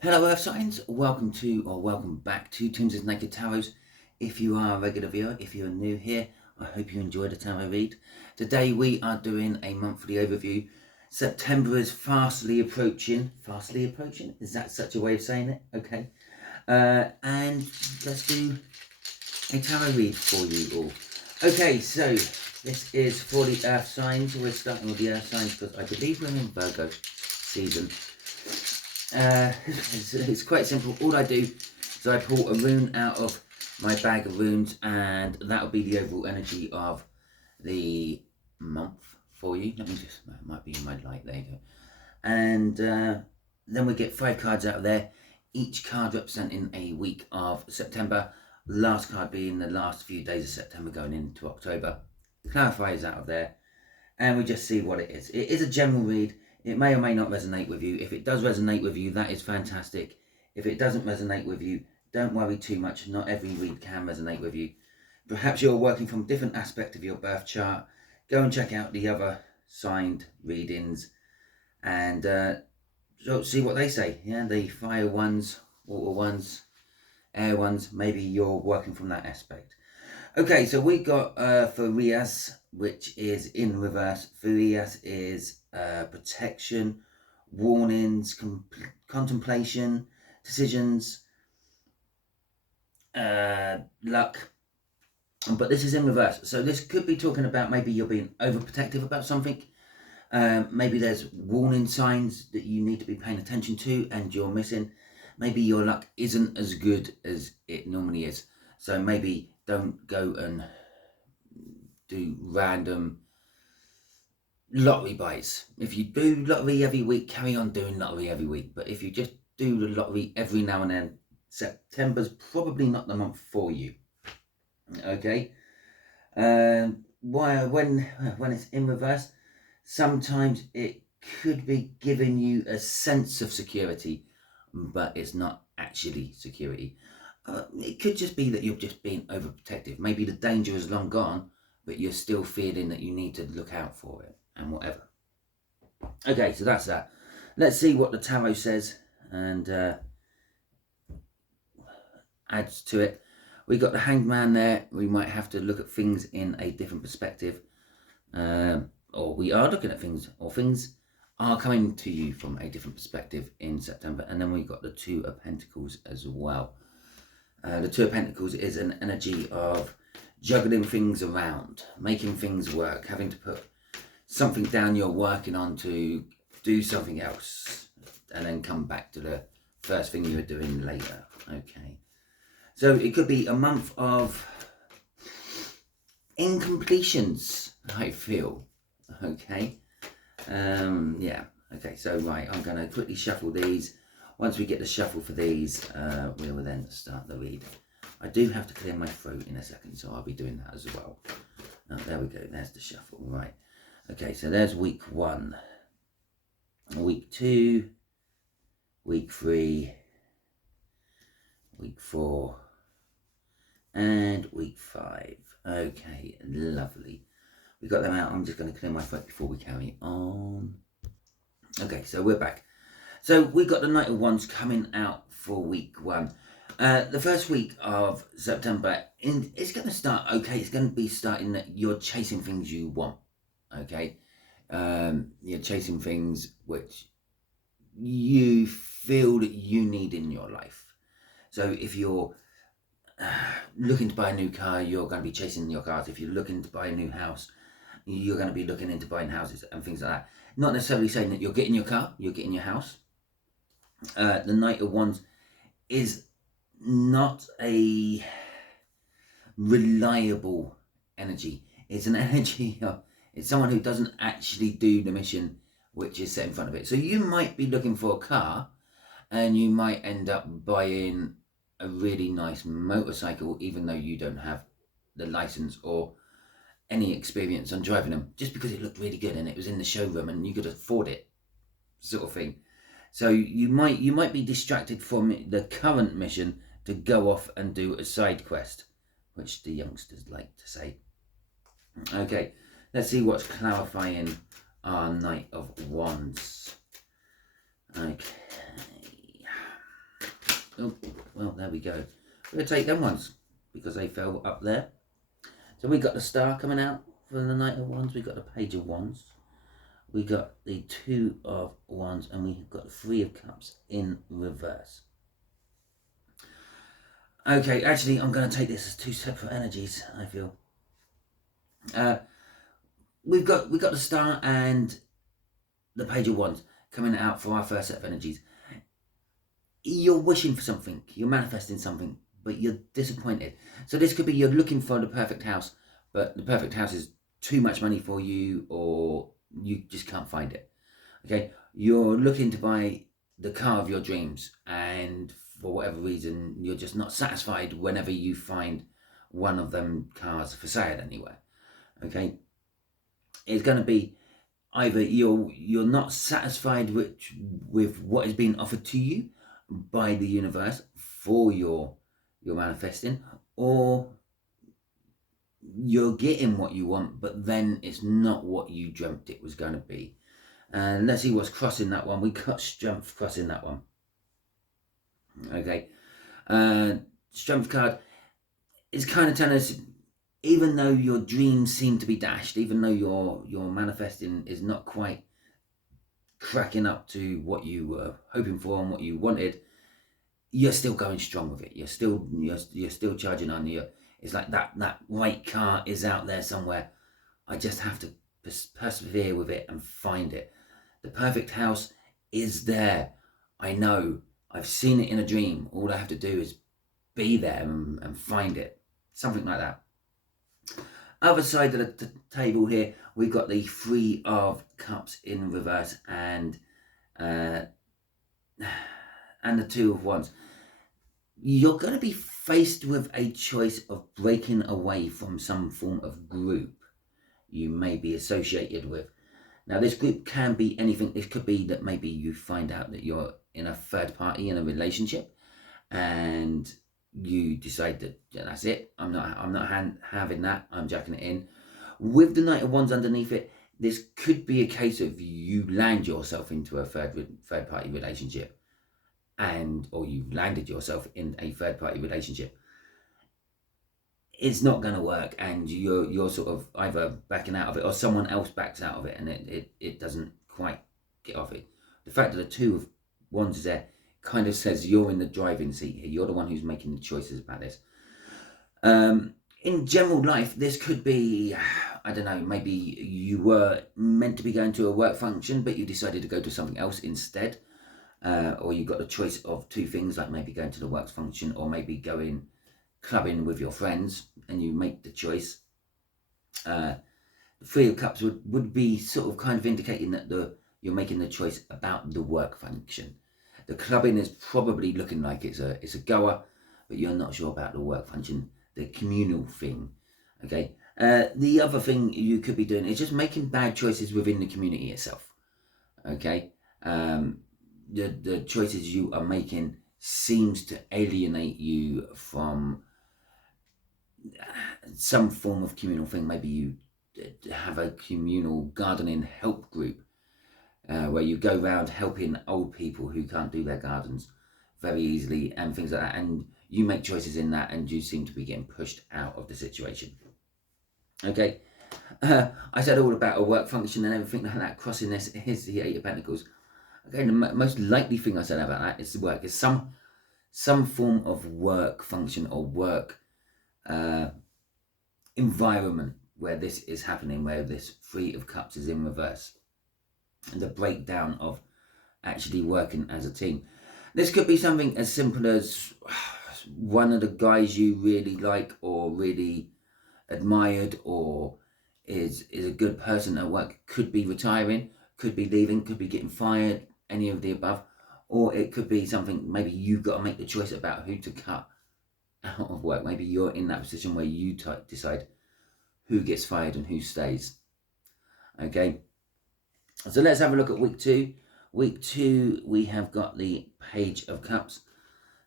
Hello Earth Signs, welcome back to Timsy Naked Tarot. If you are a regular viewer, if you're new here, I hope you enjoyed the tarot read. Today we are doing a monthly overview. September is fastly approaching. Fastly approaching? Is that such a way of saying it? Okay. And let's do a tarot read for you all. Okay, so this is for the Earth Signs. We're starting with the Earth Signs because I believe we're in Virgo season. It's quite simple. All I do is I pull a rune out of my bag of runes, and that will be the overall energy of the month for you. Let me just, it might be in my light, there you go. And then we get 5 cards out of there, each card representing a week of September, last card being the last few days of September going into October. Clarifiers out of there, and we just see what it is. It is a general read. It may or may not resonate with you. If it does resonate with you, that is fantastic. If it doesn't resonate with you, don't worry too much. Not every read can resonate with you. Perhaps you're working from a different aspect of your birth chart. Go and check out the other signed readings and see what they say. Yeah, the fire ones, water ones, air ones. Maybe you're working from that aspect. Okay, so we got for Riaz, which is in reverse. For Riaz is protection, warnings, contemplation, decisions, luck. But this is in reverse. So this could be talking about maybe you're being overprotective about something. Maybe there's warning signs that you need to be paying attention to and you're missing. Maybe your luck isn't as good as it normally is. So maybe don't go and do random lottery buys. If you do lottery every week, carry on doing lottery every week. But if you just do the lottery every now and then, September's probably not the month for you. Okay. When it's in reverse, sometimes it could be giving you a sense of security, but it's not actually security. It could just be that you're just being overprotective. Maybe the danger is long gone, but you're still feeling that you need to look out for it and whatever. Okay, so that's that. Let's see what the tarot says and adds to it. We got the Hanged Man there. We might have to look at things in a different perspective. Or we are looking at things, or things are coming to you from a different perspective in September. And then we got the Two of Pentacles as well. The Two of Pentacles is an energy of juggling things around, making things work, having to put something down you're working on to do something else, and then come back to the first thing you were doing later. Okay. So it could be a month of incompletions, I feel. Okay. Yeah. Okay, so right, I'm going to quickly shuffle these. Once we get the shuffle for these, we will then start the read. I do have to clear my throat in a second, so I'll be doing that as well. There we go, there's the shuffle. Right. Okay, so there's week 1. Week 2. Week 3. Week 4. And week 5. Okay, lovely. We got them out. I'm just going to clear my throat before we carry on. Okay, so we're back. So we got the Knight of Wands coming out for week 1. The first week of September, it's going to start okay. It's going to be starting that you're chasing things you want. Okay, you're chasing things which you feel that you need in your life. So if you're looking to buy a new car, you're going to be chasing your cars. If you're looking to buy a new house, you're going to be looking into buying houses and things like that. Not necessarily saying that you're getting your car, you're getting your house. The Knight of Wands is not a reliable energy. It's an energy of, it's someone who doesn't actually do the mission which is set in front of it. So you might be looking for a car and you might end up buying a really nice motorcycle even though you don't have the license or any experience on driving them, just because it looked really good and it was in the showroom and you could afford it, sort of thing. So you might be distracted from the current mission to go off and do a side quest, which the youngsters like to say. Okay, let's see what's clarifying our Knight of Wands. Okay. Oh, well, there we go. We're going to take them ones because they fell up there. So we got the Star coming out for the Knight of Wands. We got the Page of Wands. We got the Two of Wands, and we've got the Three of Cups in reverse. Okay, actually, I'm going to take this as two separate energies, I feel. We've got the Star and the Page of Wands coming out for our first set of energies. You're wishing for something, you're manifesting something, but you're disappointed. So this could be you're looking for the perfect house, but the perfect house is too much money for you, or you just can't find it. Okay, you're looking to buy the car of your dreams, and for whatever reason, you're just not satisfied whenever you find one of them cars for sale anywhere. Okay, it's going to be either you're not satisfied with what is being offered to you by the universe for your manifesting, or you're getting what you want, but then it's not what you dreamt it was going to be. And let's see what's crossing that one. We got Strength crossing that one. Okay, Strength card is kind of telling us, even though your dreams seem to be dashed, even though your manifesting is not quite cracking up to what you were hoping for and what you wanted, you're still going strong with it. You're still charging on. It's like that right car is out there somewhere. I just have to persevere with it and find it. The perfect house is there. I know. I've seen it in a dream. All I have to do is be there and find it. Something like that. Other side of the table here, we've got the Three of Cups in reverse and the Two of Wands. You're going to be faced with a choice of breaking away from some form of group you may be associated with. Now, this group can be anything. This could be that maybe you find out that you're in a third party in a relationship, and you decide that that's it. I'm not having that. I'm jacking it in. With the Knight of Wands underneath it, this could be a case of you land yourself into a third party relationship, or you've landed yourself in a third party relationship. It's not going to work, and you're sort of either backing out of it, or someone else backs out of it, and it doesn't quite get off it. The fact that the Two of Wands is there kind of says you're in the driving seat here. You're the one who's making the choices about this. In general life, this could be, I don't know, maybe you were meant to be going to a work function, but you decided to go to something else instead. Or you got the choice of two things, like maybe going to the work function, or maybe going clubbing with your friends, and you make the choice. The Three of Cups would be sort of kind of indicating that you're making the choice about the work function. The clubbing is probably looking like it's a goer, but you're not sure about the work function, the communal thing. Okay. The other thing you could be doing is just making bad choices within the community itself. Okay. The choices you are making seems to alienate you from some form of communal thing. Maybe you have a communal gardening help group where you go around helping old people who can't do their gardens very easily and things like that, and you make choices in that, and you seem to be getting pushed out of the situation. Okay, I said all about a work function and everything like that. Crossing this is the Eight of Pentacles. Okay, the most likely thing I said about that is work. Is some form of work function or work environment where this is happening, where this Three of Cups is in reverse, and the breakdown of actually working as a team. This could be something as simple as one of the guys you really like or really admired or is a good person at work could be retiring, could be leaving, could be getting fired, any of the above. Or it could be something, maybe you've got to make the choice about who to cut out of work. Maybe you're in that position where you decide who gets fired and who stays. Okay, so let's have a look at week 2. Week 2, we have got the Page of Cups.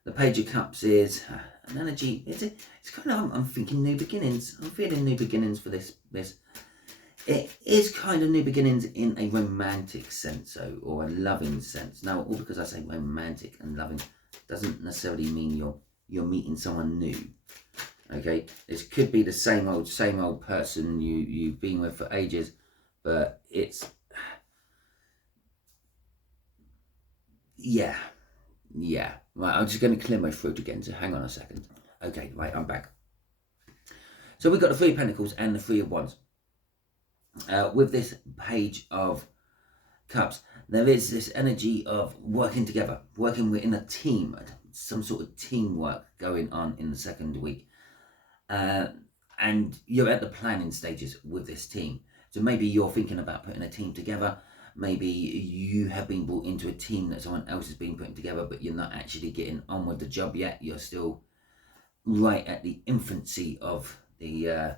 The Page of Cups is an energy. It's kind of, I'm thinking new beginnings. I'm feeling new beginnings for this. It is kind of new beginnings in a romantic sense, though, or a loving sense. Now, all because I say romantic and loving doesn't necessarily mean you're meeting someone new. Okay, this could be the same old person you've been with for ages, but it's yeah. Right, I'm just going to clear my throat again. So hang on a second. Okay, right, I'm back. So we've got the Three of Pentacles and the Three of Wands. With this Page of Cups, there is this energy of working together, working within a team, some sort of teamwork going on in the second week. And you're at the planning stages with this team. So maybe you're thinking about putting a team together. Maybe you have been brought into a team that someone else has been putting together, but you're not actually getting on with the job yet. You're still right at the infancy of the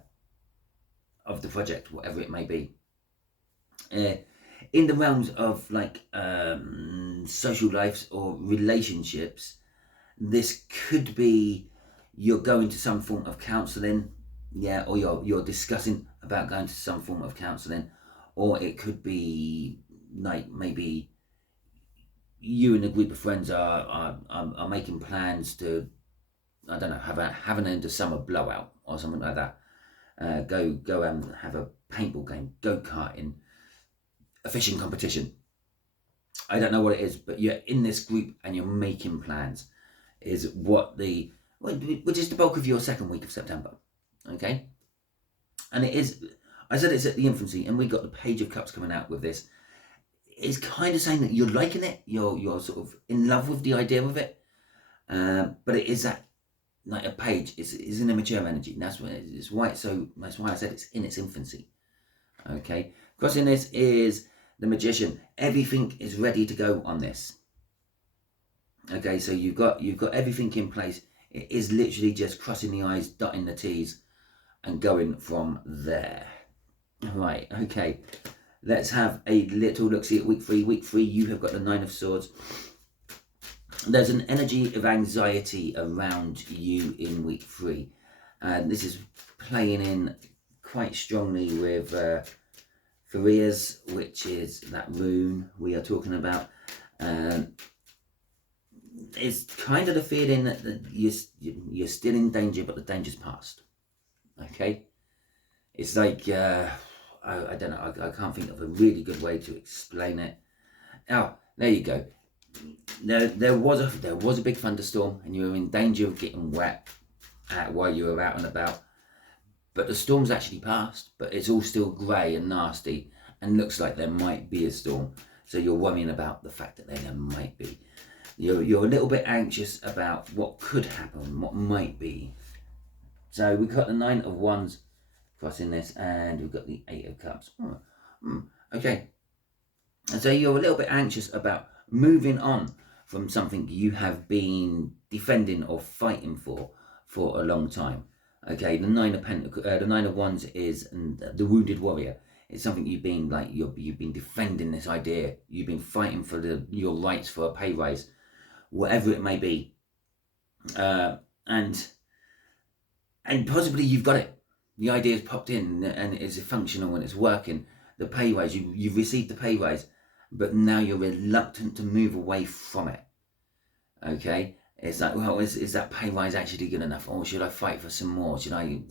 project, whatever it may be. In the realms of like social lives or relationships, this could be you're going to some form of counselling, yeah, or you're discussing about going to some form of counselling, or it could be like maybe you and a group of friends are making plans to, I don't know, have an end of summer blowout or something like that. Go and have a paintball game, go-karting, a fishing competition. I don't know what it is, but you're in this group and you're making plans. Is which is the bulk of your second week of September, okay? And it is, I said it's at the infancy, and we got the Page of Cups coming out with this. It's kind of saying that you're liking it, you're sort of in love with the idea of it, but it is that like a page. It's an immature energy. And that's why I said it's in its infancy. Okay, crossing this is the Magician. Everything is ready to go on this. Okay, so you've got everything in place. It is literally just crossing the I's, dotting the T's, and going from there. Right, okay. Let's have a little look-see at week 3. Week 3, you have got the Nine of Swords. There's an energy of anxiety around you in week 3. And this is playing in quite strongly with Farias, which is that rune we are talking about. It's kind of the feeling that you're still in danger, but the danger's past. Okay? It's like, I don't know, I can't think of a really good way to explain it. Oh, there you go. There was a big thunderstorm, and you were in danger of getting wet while you were out and about. But the storm's actually passed, but it's all still grey and nasty, and looks like there might be a storm. So you're worrying about the fact that there might be. You're a little bit anxious about what could happen, what might be. So we've got the Nine of Wands crossing this, and we've got the Eight of Cups. Okay. And so you're a little bit anxious about moving on from something you have been defending or fighting for a long time. Okay, the Nine of Wands is the wounded warrior. It's something you've been defending this idea. You've been fighting for your rights for a pay rise, whatever it may be, and possibly you've got it. The idea's popped in and it's functional and it's working. The pay rise, you've received the pay rise, but now you're reluctant to move away from it. Okay, it's like, well, is that pay rise actually good enough, or should I fight for some more? Should I?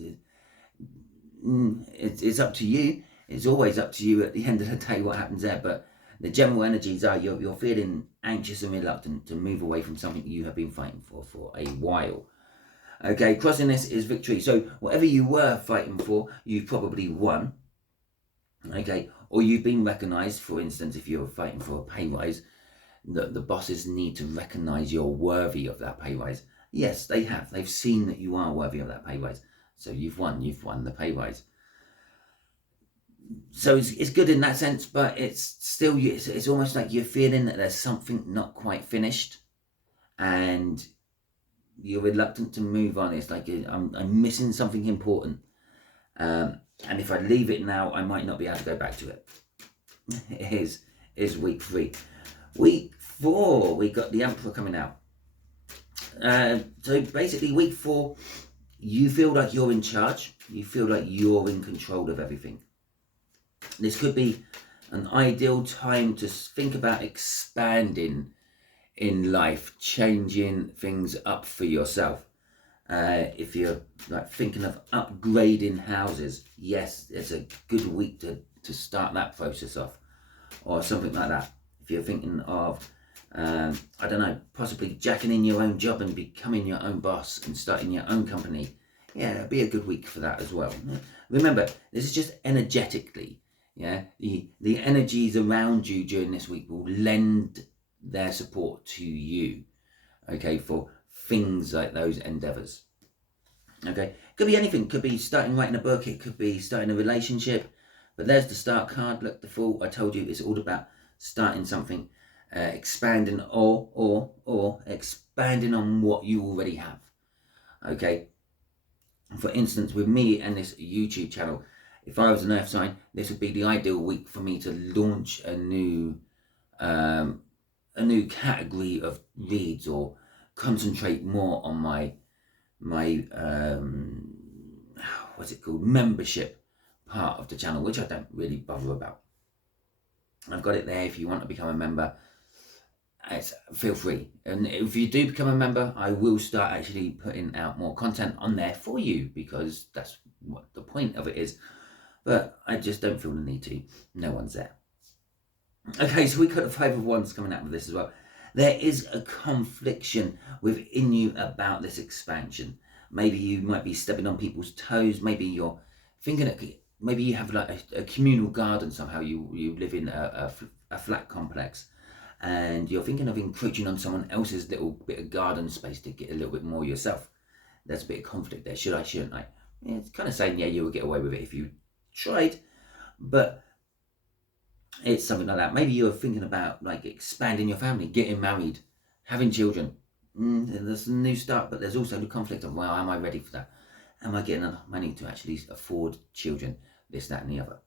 It's up to you. It's always up to you at the end of the day what happens there. But the general energies are you're feeling anxious and reluctant to move away from something you have been fighting for a while. Okay, crossing this is victory. So whatever you were fighting for, you've probably won. Okay, or you've been recognised. For instance, if you're fighting for a pay rise, the bosses need to recognise you're worthy of that pay rise. Yes, they have. They've seen that you are worthy of that pay rise. So you've won the pay rise. So it's good in that sense, but it's still, it's almost like you're feeling that there's something not quite finished, and you're reluctant to move on. It's like I'm missing something important, and if I leave it now, I might not be able to go back to it. It is week 3. Week 4, we got the Emperor coming out. So basically, week 4, you feel like you're in charge. You feel like you're in control of everything. This could be an ideal time to think about expanding in life, changing things up for yourself. If you're like thinking of upgrading houses, yes, it's a good week to start that process off, or something like that. If you're thinking of, I don't know, possibly jacking in your own job and becoming your own boss and starting your own company, yeah, it'll be a good week for that as well. Remember, this is just energetically, yeah. The energies around you during this week will lend their support to you, okay, for things like those endeavors. Okay, could be anything. Could be starting writing a book. It could be starting a relationship. But there's the start card. Look, the Fool. I told you it's all about starting something, expanding or expanding on what you already have. Okay. For instance, with me and this YouTube channel, if I was an Earth sign, this would be the ideal week for me to launch a new category of reads, or concentrate more on my what's it called, membership part of the channel, which I don't really bother about. I've got it there. If you want to become a member, feel free. And if you do become a member, I will start actually putting out more content on there for you, because that's what the point of it is. But I just don't feel the need to. No one's there. Okay, so we got the Five of Wands coming out of this as well. There is a confliction within you about this expansion. Maybe you might be stepping on people's toes. Maybe you're thinking that maybe you have like a communal garden somehow. You live in a flat complex, and you're thinking of encroaching on someone else's little bit of garden space to get a little bit more yourself. There's a bit of conflict there. Should I, shouldn't I? Yeah, it's kind of saying, yeah, you would get away with it if you tried, but it's something like that. Maybe you're thinking about like expanding your family, getting married, having children. There's a new start, but there's also the conflict of, well, am I ready for that? Am I getting enough money to actually afford children? This, that, and the other.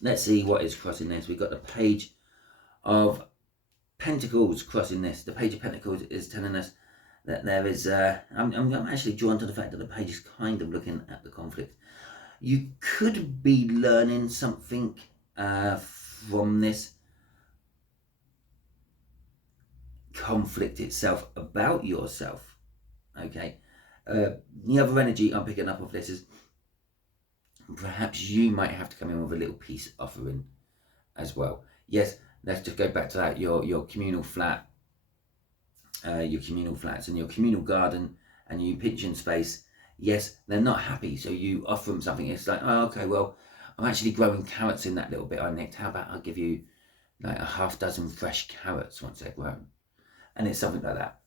Let's see what is crossing this. We've got the Page of Pentacles crossing this. The Page of Pentacles is telling us that there is, I'm actually drawn to the fact that the page is kind of looking at the conflict. You could be learning something from this conflict itself about yourself. Okay, the other energy I'm picking up of this is perhaps you might have to come in with a little peace offering as well. Yes, let's just go back to that. Your communal flat, your communal flats and your communal garden and your pigeon space. Yes, they're not happy, so you offer them something. It's like, oh, okay, well, I'm actually growing carrots in that little bit I nicked. How about I'll give you like a half dozen fresh carrots once they're grown? And it's something like that.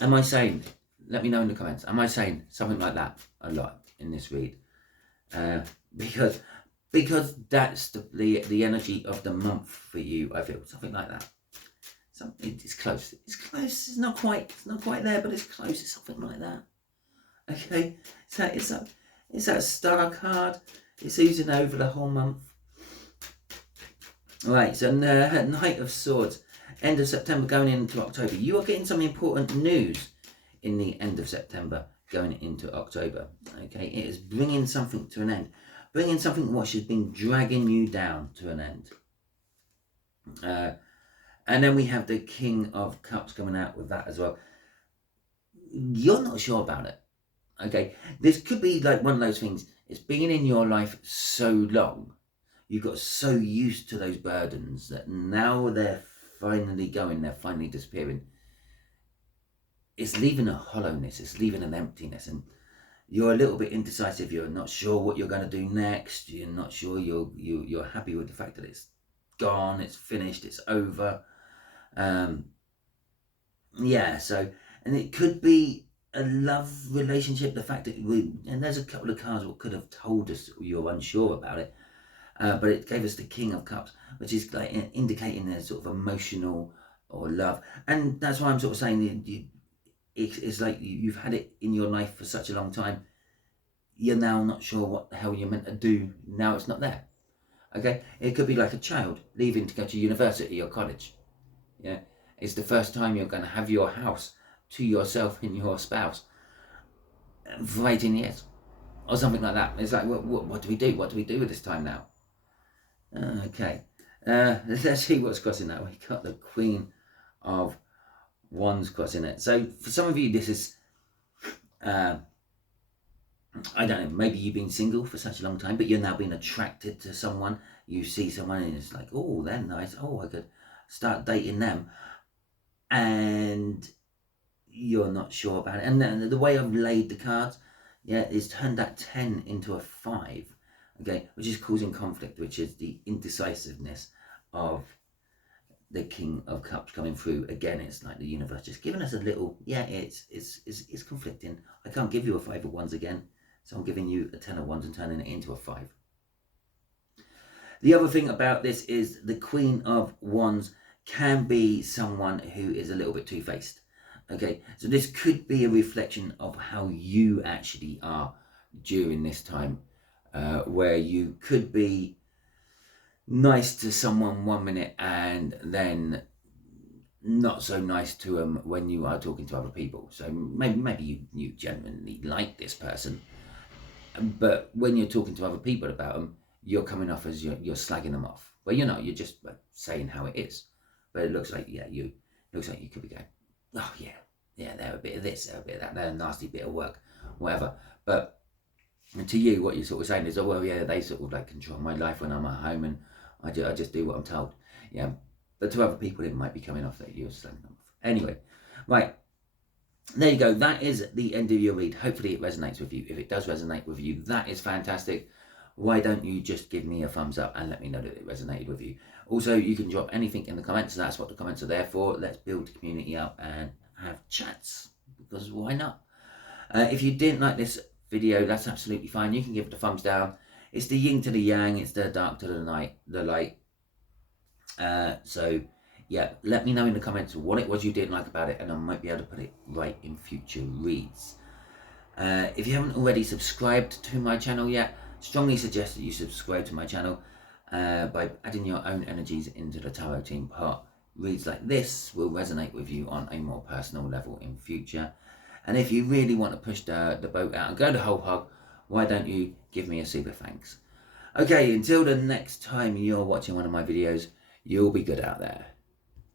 Am I saying, let me know in the comments, am I saying something like that a lot in this read? Because that's the energy of the month for you, I feel. Something like that. It's close. It's close. It's not quite there, but it's close. It's something like that. Okay, so it's that star card. It's oozing over the whole month. Right, so Knight of Swords, end of September going into October. You are getting some important news in the end of September going into October. Okay, it is bringing something to an end, bringing something which has been dragging you down to an end. And then we have the King of Cups coming out with that as well. You're not sure about it. Okay, this could be like one of those things. It's been in your life so long. You got so used to those burdens that now they're finally going. They're finally disappearing. It's leaving a hollowness. It's leaving an emptiness. And you're a little bit indecisive. You're not sure what you're going to do next. You're not sure you're happy with the fact that it's gone. It's finished. It's over. Yeah, so, and it could be a love relationship, the fact that and there's a couple of cards that could have told us you're unsure about it, but it gave us the King of Cups, which is like indicating a sort of emotional or love, and that's why I'm sort of saying it's like you've had it in your life for such a long time, you're now not sure what the hell you're meant to do, now it's not there. Okay, it could be like a child leaving to go to university or college. Yeah, it's the first time you're going to have your house to yourself and your spouse for 18 years. or something like that. It's like, what do we do? What do we do with this time now? Okay, let's see what's crossing that. We got the Queen of Wands crossing it. So for some of you, this is, I don't know, maybe you've been single for such a long time, but you're now being attracted to someone. You see someone and it's like, oh, they're nice. Oh, I could start dating them. And you're not sure about it. And then the way I've laid the cards, yeah, is turned that 10 into a 5, okay, which is causing conflict, which is the indecisiveness of the King of Cups coming through. Again, it's like the universe just giving us a little, yeah, it's conflicting. I can't give you a 5 of Wands again, so I'm giving you a 10 of Wands and turning it into a 5. The other thing about this is the Queen of Wands can be someone who is a little bit two-faced. Okay, so this could be a reflection of how you actually are during this time, where you could be nice to someone 1 minute and then not so nice to them when you are talking to other people. So maybe you genuinely like this person, but when you're talking to other people about them, you're coming off as you're slagging them off. Well, you're not. You're just saying how it is. But it looks like, yeah, looks like you could be going, oh yeah, they're a bit of this, they're a bit of that, they're a nasty bit of work, whatever. But to you, what you're sort of saying is, oh well, yeah, they sort of like control my life when I'm at home, and I just do what I'm told. Yeah, but to other people, it might be coming off that you're slagging them off. Anyway, right. There you go. That is the end of your read. Hopefully it resonates with you. If it does resonate with you, that is fantastic. Why don't you just give me a thumbs up and let me know that it resonated with you. Also, you can drop anything in the comments. That's what the comments are there for. Let's build the community up and have chats, because why not? If you didn't like this video, that's absolutely fine. You can give it a thumbs down. It's the yin to the yang. It's the dark to the light. So yeah, let me know in the comments what it was you didn't like about it, and I might be able to put it right in future reads. If you haven't already subscribed to my channel yet, strongly suggest that you subscribe to my channel by adding your own energies into the tarot team pot. Reads like this will resonate with you on a more personal level in future. And if you really want to push the boat out and go the whole hog, why don't you give me a super thanks? Okay, until the next time you're watching one of my videos, you'll be good out there.